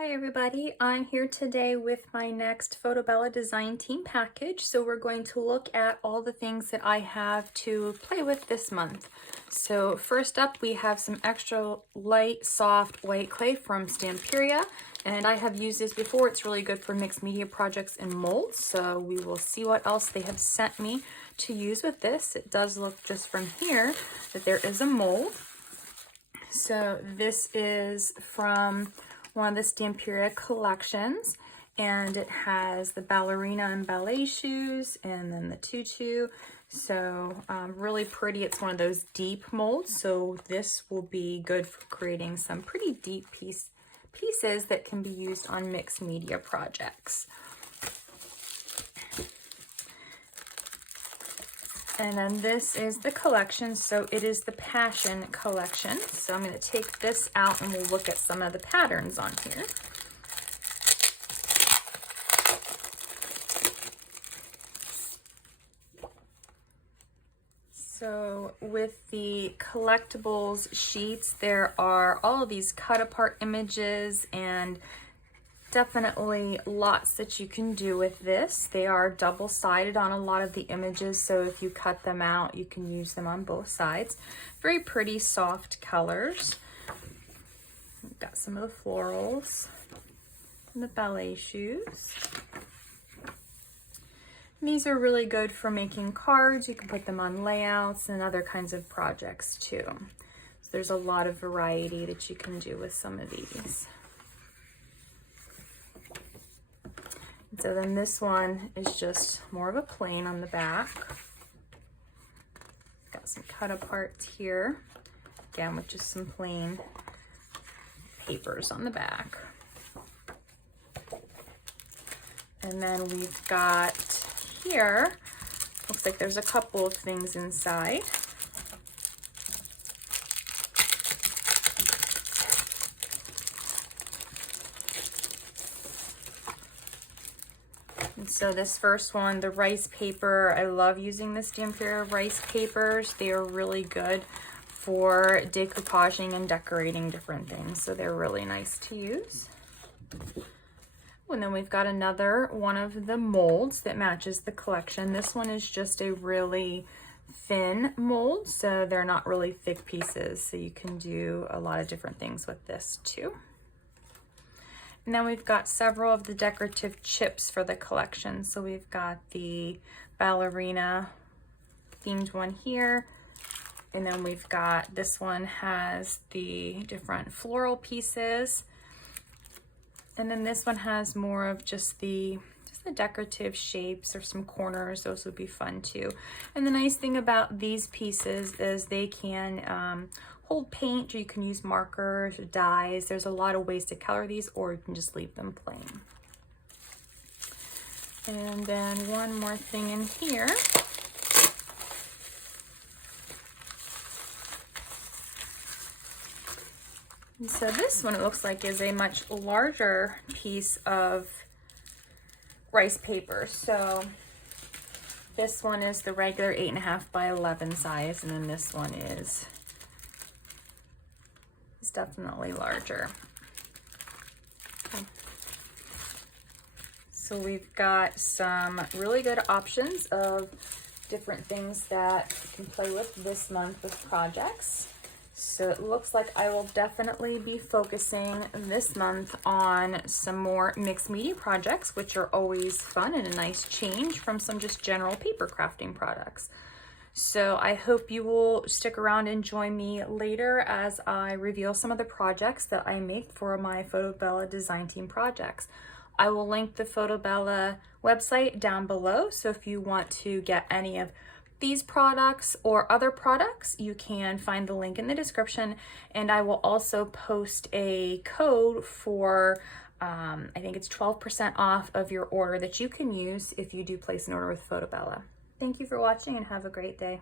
Hi everybody, I'm here today with my next FotoBella design team package. So we're going to look at all the things that I have to play with this month. So first up we have some extra light soft white clay from Stamperia, and I have used this before. It's really good for mixed media projects and molds. So we will see what else they have sent me to use with this. It does look just from here that there is a mold. So this is from one of the Stamperia collections, and it has the ballerina and ballet shoes and then the tutu. So really pretty. It's one of those deep molds, so this will be good for creating some pretty deep pieces that can be used on mixed media projects. And then this is the collection, so it is the Passion collection. So I'm going to take this out and we'll look at some of the patterns on here. So with the collectibles sheets, there are all of these cut apart images and definitely lots that you can do with this. They are double-sided on a lot of the images, so if you cut them out, you can use them on both sides. Very pretty soft colors. We've got some of the florals and the ballet shoes. And these are really good for making cards. You can put them on layouts and other kinds of projects too. So there's a lot of variety that you can do with some of these. So then this one is just more of a plain on the back. Got some cut aparts here, again with just some plain papers on the back. And then we've got here, looks like there's a couple of things inside. So this first one, the rice paper, I love using the Stamperia rice papers. They are really good for decoupaging and decorating different things. So they're really nice to use. And then we've got another one of the molds that matches the collection. This one is just a really thin mold, so they're not really thick pieces. So you can do a lot of different things with this too. And then we've got several of the decorative chips for the collection. So we've got the ballerina themed one here. And then we've got, this one has the different floral pieces. And then this one has more of just the decorative shapes or some corners. Those would be fun too. And the nice thing about these pieces is they can hold paint, or you can use markers or dyes. There's a lot of ways to color these, or you can just leave them plain. And then one more thing in here. And so this one, it looks like, is a much larger piece of rice paper. So this one is the regular 8.5 by 11 size, and then this one is definitely larger. Okay. So we've got some really good options of different things that you can play with this month with projects. So it looks like I will definitely be focusing this month on some more mixed media projects, which are always fun and a nice change from some just general paper crafting products. So I hope you will stick around and join me later as I reveal some of the projects that I make for my FotoBella design team projects. I will link the FotoBella website down below, so if you want to get any of these products or other products, you can find the link in the description. And I will also post a code for, I think it's 12% off of your order that you can use if you do place an order with FotoBella. Thank you for watching and have a great day.